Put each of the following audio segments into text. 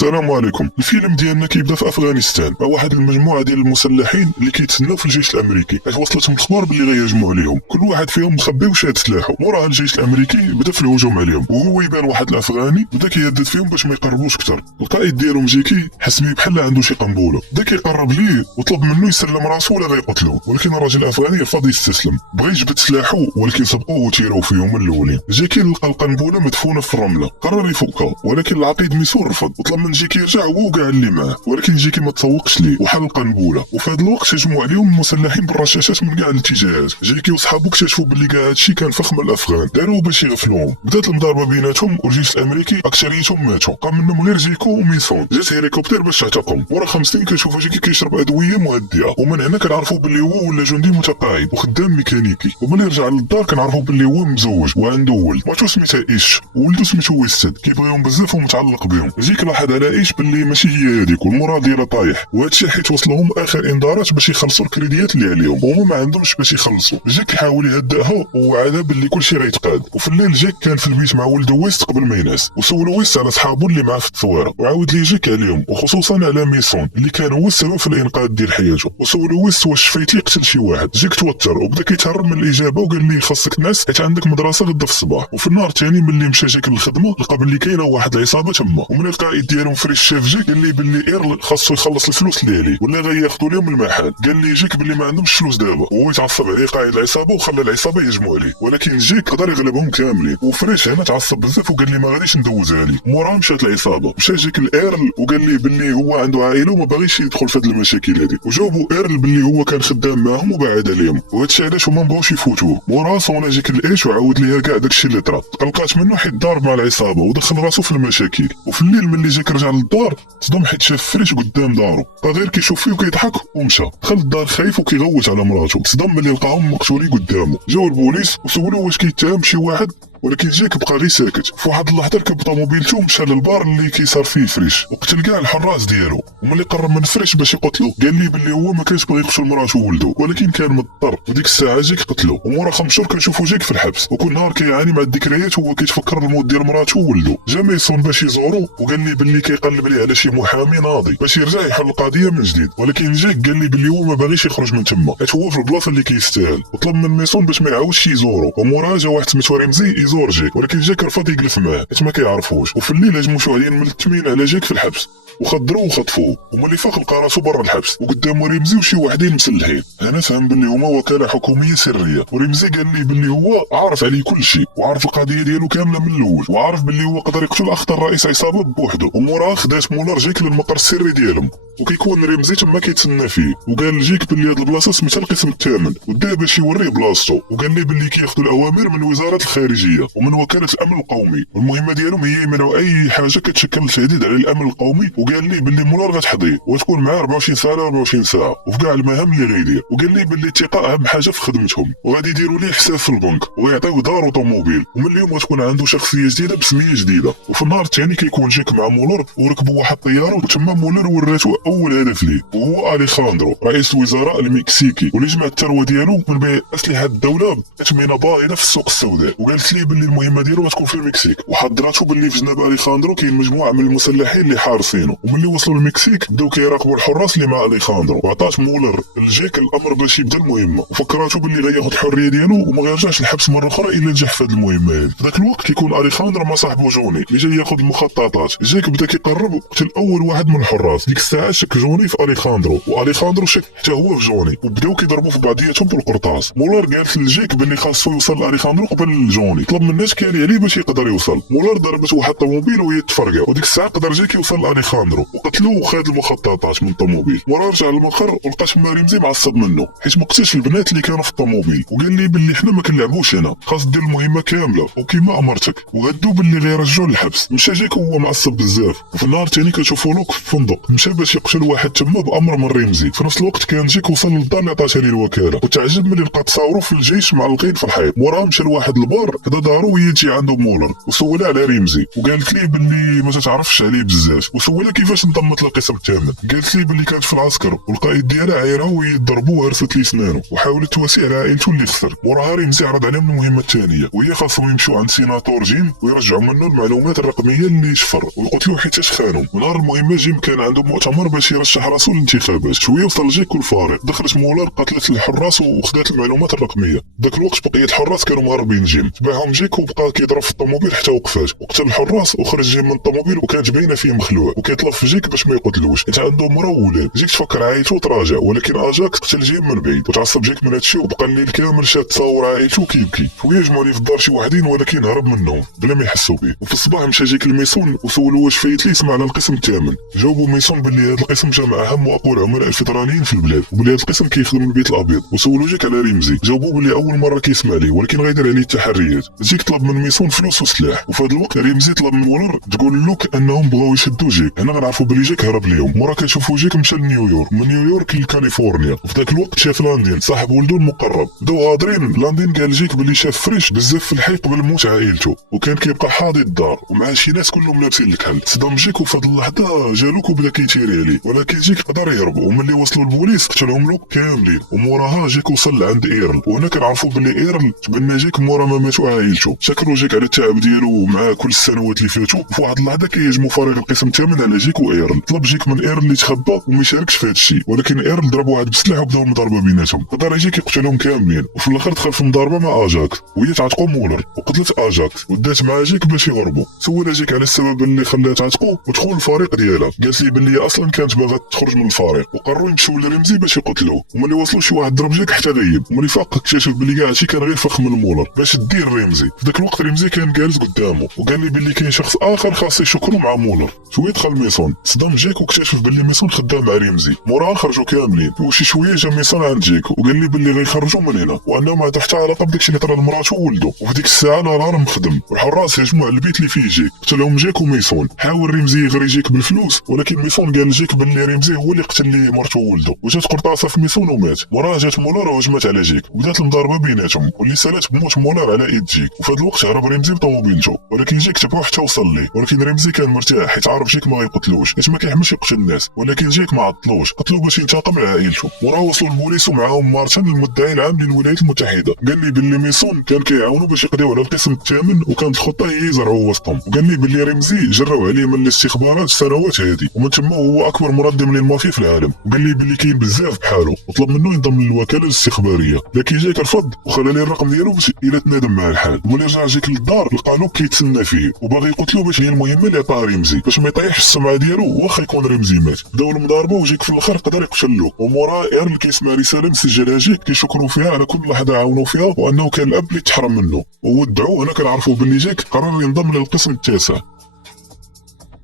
السلام عليكم. الفيلم ديالنا كيبدا في افغانستان مع واحد المجموعه ديال المسلحين اللي كيتسناو في الجيش الامريكي حيت وصلتهم الاخبار باللي غيهجموا عليهم. كل واحد فيهم مخبي وشاد سلاحه. موراها الجيش الامريكي بدا في الهجوم عليهم، وهو يبان واحد الافغاني بدا كيهدد فيهم باش ما يقربوش اكثر. القائد ديالهم جيكي حس بيه بحال عنده شي قنبله، بدا كيقرب ليه وطلب منه يسلم راسو ولا غيقتلوه، ولكن الراجل الافغاني رفض يستسلم. بغى يجبد سلاحه ولكن سبقوه وتيراو فيهم من الاولين. جيكي لقى القنبله مدفونه في الرمله، قرر يفكها ولكن العقيد ميسور رفض وطلب من جيكي يرجع هو وكاع اللي معاه، ولكن جيكي ما تسوقش ليه وحل القنبله. وفي هذا الوقت هجموا عليهم المسلحين بالرشاشات من كاع الاتجاهات. جيكي وصحابو اكتشفوا باللي كاع هادشي كان فخ من الافغان، داروه باش يغفلوهم. بدات المضاربه بيناتهم والجيش الامريكي اكثريتهم ماتوا، بقى منهم غير جيكو وميسون. جات هليكوبتر باش تعتقم. ورا 5 سنين كنشوفوا جيكي كيشرب ادويه مهدئه، ومن هنا كنعرفوا باللي هو ولا جندي متقاعد وخدام ميكانيكي. وملي رجع للدار كنعرفوا باللي هو مزوج وعنده ولد، مرتو سميتها ايش وولدو سميتو ويستد، كيبغيهم بزاف ومتعلق بهم. جيك لاحظ على ايش باللي ماشي هي هذيك والمورال ديالها طايح، وهادشي حيت وصلهم اخر انذارات باش يخلصوا الكريديات اللي عليهم وهما ما عندهمش باش يخلصوا. جيك حاول يهدئها ووعدها باللي كلشي غيتقاد. وفي الليل جيك كان في البيت مع ولده ويست قبل ما ينعس، وسولو ويست على صحابو اللي معاه في التصويره، وعاود ليه جيك عليهم وخصوصا على ميسون اللي كان هو السبب في الانقاذ ديال حياته. وسولو ويست واش شفيتي يقتل شي واحد. جيك توتر وبدا كيتهرب من الاجابه وقال ليه خاصك تنعس حيت عندك مدرسه غدا في الصباح. وفي النهار الثاني ملي مشى جيك للخدمه لقى باللي كاينه واحد العصابه تما، ومن القائد ديالهم فريش شاف جيك قال ليه باللي ايرل خاصو يخلص الفلوس اللي عليه ولا غياخذوا لهم المحل. قال ليه جيك باللي ما عندهمش فلوس دابا، وهو يتعصب عليه قائد العصابه وخلى العصابه يهجموا عليه، ولكن جيك قدر يغلبهم كاملين. وفريش هنا تعصب بزاف وقال لي ما غاديش ندوزها لي. موراها مشات العصابه، مشى جيك لايرل وقال ليه باللي هو عنده عائله وما باغيش يدخل في هاد المشاكل هادي، وجاوبوا ايرل باللي هو كان خدام معاهم وبعد عليهم، وهادشي علاش هما مبغاوش يفوتوه. موراها صونا جيك الايش وعاود ليها كاع داكشي اللي طرا، قلقات منه حيت ضارب مع العصابه ودخل راسو في المشاكل. وفي الليل ملي جيك رجع للدار تصدم حيت شاف فريش قدام دارو، بقى غير كيشوف فيه وكيضحك ومشى. دخل الدار خايف وكيغوت على مراته، تصدم ملي لقاهم مقتولين قدامه. جاو البوليس وسولوه واش كيتهم شي واحد، ولكن جيك بقى غير ساكت. في واحد اللحظه ركب طوموبيلته ومشى للبار اللي كيصار فيه فريش وقتل كاع الحراس ديالو. وملي قرب من فريش باش يقتلو قال لي باللي هو ما كانش باغي يقتل مراته وولدو ولكن كان مضطر، وديك الساعه جيك قتلو. ومورا 5 شهور كنشوفو جيك في الحبس وكل نهار كيعاني مع الذكريات وهو كيتفكر الموت ديال مراته وولدو. جا ميسون باش يزورو وقال لي باللي كيقلب ليه على شي محامي ناضي باش يرجع يحل القضيه من جديد، ولكن جيك قال لي باللي هو ما باغيش يخرج من تما حيت هو في البلاصه اللي كيستاهل، وطلب من ميسون باش ما يعاودش يزورو. ومورا جا واحد سميتو رمزي يزور جيك، ولكن جيك رفض يجلس معاه حيت ما كيعرفوش. وفي الليل هجموا شويه ملتمين على جيك في الحبس وخدروه وخطفوه، وملي فاق لقى راسو برا الحبس وقدامو رمزي وشي وحدين مسلحين. انا فهم باللي هما وكاله حكوميه سريه، ورمزي قال لي باللي هو عارف عليه كل شيء وعارف القضيه ديالو كامله من الاول، وعارف باللي هو قدر يقتل اخطر رئيس عصابه بوحده. ومورا خدات مولار جيك للمقر السري ديالهم وكيكون رمزي تما كيتسنى فيه، وقال لجيك باللي هاد البلاصه سميتها القسم الثامن ودا باش يوريه بلاصتو، وقال لي باللي كياخذوا الاوامر من وزاره الخارجيه ومن وكاله الامن القومي، والمهمه ديالهم هي يمنعوا اي حاجه كتشكل تهديد على الامن القومي. وقال لي باللي مولار غتحضيه وتكون معاه 24 ساعه 24 ساعه وفي كاع المهام اللي غيدير. وقال لي باللي الثقه اهم حاجه في خدمتهم، وغادي يديروا ليه حساب في البنك ويعطيوه دار وطوموبيل، ومن اليوم غتكون عنده شخصيه جديده بسميه جديده. وفي النهار الثاني كيكون جيك مع مولار وركبوا واحد الطياره وتما مولار وراتو اول هدف ليه وهو اليخاندرو رئيس الوزراء المكسيكي، واللي جمع الثروه ديالو من بين اسلحه الدوله تثمينه باهظه في السوق السوداء. وقالت لي باللي المهمه ديالو غتكون في المكسيك، وحضراتو باللي في جناب اليخاندرو كاين مجموعه من المسلحين اللي حارسينه. وملي وصلوا للمكسيك بداو كيراقبوا الحراس اللي مع اليخاندرو، وعطات مولر لجيك الامر باش يبدا المهمه، وفكراتو باللي غياخذ الحريه ديالو وما غيرجعش الحبس مره اخرى الا نجح في هذه المهمه هذه. في ذاك الوقت كيكون اليخاندرو مع صاحبو جوني اللي جاي ياخذ المخططات. جيك بدا كيقرب وقتل اول واحد من الحراس. ديك الساعه شك جوني في اليخاندرو واليخاندرو شك حتى هو في جوني، وبداو كيضربوا في بعضياتهم بالقرطاس. مولار قالت لجيك باللي خاصو يوصل اليخاندرو قبل جوني، طلب من الناس كاري عليه باش يقدر يوصل. مولار ضربت واحد الطوموبيل وهي تفرقع، وديك الساعه قدر جيك يوصل اليخاندرو وقتلوه وخد المخططات من الطوموبيل. ورا رجع للمقر ولقى تما رمزي معصب منه حيت ما قتلش البنات اللي كانوا في الطوموبيل، وقال لي باللي حنا ما كنلعبوش هنا، خاص دير المهمه كامله وكيما امرتك، وهدو باللي غيرجعوا للحبس. مشى جيك وهو معصب بزاف. وفي النهار الثاني كنشوفوا لوك في الفندق مشى باش يقتل واحد تما بامر من رمزي. في نفس الوقت كان جيك وصل للدار اللي عطاتها ليه الوكاله، وتعجب ملي لقى تصاورو في الجيش معلقين في الحيط. موراها مشى لواحد البار حدا دارو وهي تجي عنده مولر، وسولها على رمزي وقالت ليه باللي ما تعرفش عليه بزاف، وسولها كيفاش انضمت للقسم الثامن. قالت ليه باللي كانت في العسكر والقائد ديالها عايرها ويضربوه وهرست ليه سنانه، وحاولت تواسي على عائلته اللي خسر. موراها رمزي عرض عليهم المهمه الثانيه، وهي خاصهم يمشوا عند سيناتور جيم ويرجعوا منه المعلومات الرقميه اللي شفر ويقتلوه حيتاش خانهم. ونهار المهمه جيم كان عنده مؤتمر باش يرشح راسو للانتخابات. شويه وصل جيك والفريق، دخلت مولر قتلت الحراس وخدات المعلومات الرقميه. ذاك الوقت بقيه الحراس كانوا مهربين جيم، تبعهم جيك وبقى كيضرب في الطوموبيل حتى وقفات، وقتل الحراس وخرج جيم من الطوموبيل وكانت باينه فيه مخلوع، وكيطلب في جيك باش ما يقتلوش. انت عنده مرا وولاد. جيك تفكر عائلته وتراجع، ولكن اجاك قتل جيم من بعيد، وتعصب جيك من هادشي وبقى الليل كامل شاد تصاور عائلته وكيبكي. شويه جمعوا ليه في الدار شي وحدين ولكن هرب منهم بلا ما يحسوا به. وفي الصباح مشى جيك الميسون وسولو واش فايت ليه يسمع على القسم الثامن. جاوبوا ميسون باللي هذا القسم جمع اهم واقوى العملاء الفيدراليين في البلاد، وبلي هذا القسم كيخدم البيت الابيض. وسولوا جيك على رمزي، جاوبوا باللي اول مره كيسمع ليه ولكن غيدير عليه التحريات. جيك طلب من ميسون فلوس وسلاح، وفي هذا الوقت رمزي طلب من مولر تقول له انهم بغاو يشدوا جيك. هنا غنعرفوا باللي جيك هرب ليهم. مورا كيشوفوا جيك مشى لنيويورك، من نيويورك لكاليفورنيا. وفي ذاك الوقت شاف لاندين صاحب ولده المقرب، بداو هاضرين. لاندين قال جيك باللي شاف فريش بزاف في الحي قبل موت عائلته، وكان كيبقى حاضي الدار ومع شي ناس كلهم لابسين الكحل. صدام جيك وفي هذه اللحظه جالوك وبدا كيتيري عليه، ولكن جيك قدر يهرب، وملي وصلوا البوليس قتلهم له كاملين. وموراها جيك وصل عند ايرل، وهنا كنعرفوا باللي ايرل تبنى جيك مورا ما ماتوا عائلته. شكروا جيك على التعب ديالو مع كل السنوات اللي فاتوا. في واحد اللحظه كيهجموا فريق القسم الثامن على جيك وايرل. طلب جيك من ايرل اللي تخبى وما يشاركش في هذا الشيء، ولكن ايرل ضرب واحد بالسلاح وبداو المضاربه بيناتهم. قدر جيك يقتلهم كاملين، وفي الاخر دخل في مضاربه مع اجاك وهي تعتقو مولر، وقتلت اجاك ودات مع جيك باش يهربوا. سولها جيك على السبب اللي خلاها تعتقو وتدخل الفريق ديالها. قالت لي باللي اصلا كانت باغا تخرج من الفريق، وقرروا يمشيو لرمزي باش يقتلوه. وملي وصلوا شي واحد ضرب جيك حتى غيب، وملي فاق اكتشف باللي كاع هادشي كان غير فخ من مولر باش دير رمزي. في ذاك الوقت رمزي كان جالس قدامه وقال لي باللي كاين شخص اخر خاص يشكرو مع مولر. شويه دخل ميسون، صدام جيك واكتشف باللي ميسون خدام مع رمزي. موراها خرجوا كاملين، وشي شويه جا ميسون عند جيك وقال لي باللي غيخرجوا من هنا وانه ما عنده حتى علاقه بداكشي اللي طرا لمراتو وولدو. وفي ديك الساعه الالارم خدم والحراس هجموا على البيت اللي فيه جيك، قتلهم جيك وميسون. حاول رمزي يغري جيك بالفلوس، ولكن ميسون قال جيك باللي رمزي هو اللي قتل لي مرتو وولدو، وجات قرطاسه في ميسون ومات. موراها جات مولر وهجمت على جيك وبدات المضاربه بيناتهم، واللي سالت بموت مولر على ايد جيك. وفي هذا الوقت هرب رمزي بطوموبيلته، ولكن جيك تبعو حتى وصل ليه. ولكن رمزي كان مرتاح حيت عارف جيك ما يقتلوش حيت ما كيحملش يقتل الناس، ولكن جيك ما عطلوش، قتلو باش ينتقم على عائلته. وراه وصلوا البوليس ومعاهم مارتن المدعي العام للولايات المتحده. قال لي باللي ميسون كان كيعاونوا باش يقضيو على القسم الثامن، وكانت الخطه هي يزرعوا وسطهم. وقال لي باللي رمزي جراو عليه من الاستخبارات السنوات هذه، ومن تما هو اكبر منظم للمافيا في العالم. وقال لي باللي كاين بزاف بحالو، وطلب منه ينضم للوكاله الاستخباريه، لكن جيك رفض وخلى لي الرقم ديالو باش الا تنادم مع الحال. وملي رجع جيك للدار لقالو كيتسنى فيه وباغي يقتلو باش هي المهمه اللي عطاها رمزي باش ما يطيحش السمعه ديالو واخا يكون رمزي مات. بداو المضاربه وجيك في الاخر قدر يقتلو. ومورا ايرل كيسمع رساله مسجلها جيك كيشكروا فيها على كل لحظه عاونوا فيها، وانه كان الاب اللي تحرم منه وودعوه. هنا كنعرفوا باللي جيك قرر ينضم للقسم التاسع.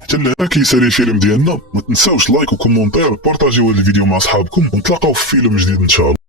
حتى لهنا كيسالي الفيلم ديالنا. ما تنساوش لايك وكومونتير، بارطاجيو هذا الفيديو مع صحابكم، ونتلاقاو في فيلم جديد ان شاء الله.